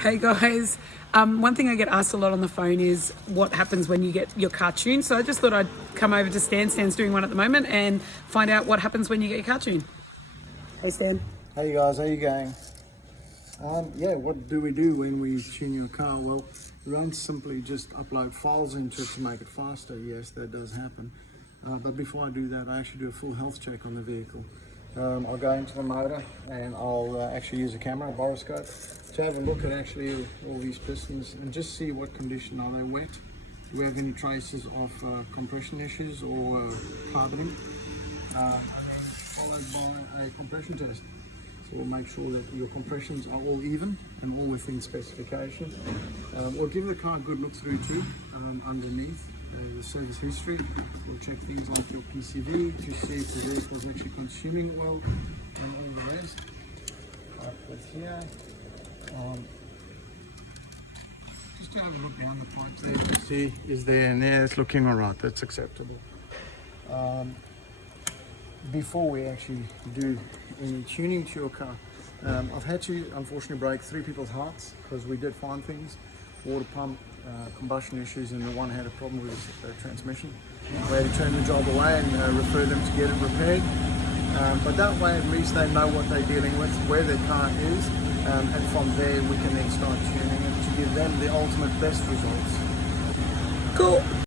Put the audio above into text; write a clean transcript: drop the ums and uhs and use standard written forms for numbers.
Hey guys, one thing I get asked a lot on the phone is what happens when you get your car tuned. So I just thought I'd come over to Stan. Stan's doing one at the moment and find out what happens when you get your car tuned. Hey Stan. Hey guys, how you going? Yeah, what do we do when we tune your car? Well, we don't simply just upload files into it to make it faster. Yes, that does happen. But before I do that, I actually do a full health check on the vehicle. I'll go into the motor and I'll actually use a camera, a borescope, to have a look at actually all these pistons and just see what condition. Are they wet? Do we have any traces of compression issues or carboning? And then followed by a compression test. So we'll make sure that your compressions are all even and all within specification. We'll give the car a good look through too, underneath the service history. We'll check things like your PCV to see if the vehicle is actually consuming well and all the rest. Up with here. Just to have a look behind the pipe there, you can see is there and there, it's looking alright, that's acceptable. Before we actually do any tuning to your car, I've had to unfortunately break 3 people's hearts because we did find things, water pump, combustion issues, and the one had a problem with the transmission. We had to turn the job away and refer them to get it repaired. But that way at least they know what they're dealing with, where their car is, and from there we can then start tuning it to give them the ultimate best results. Cool.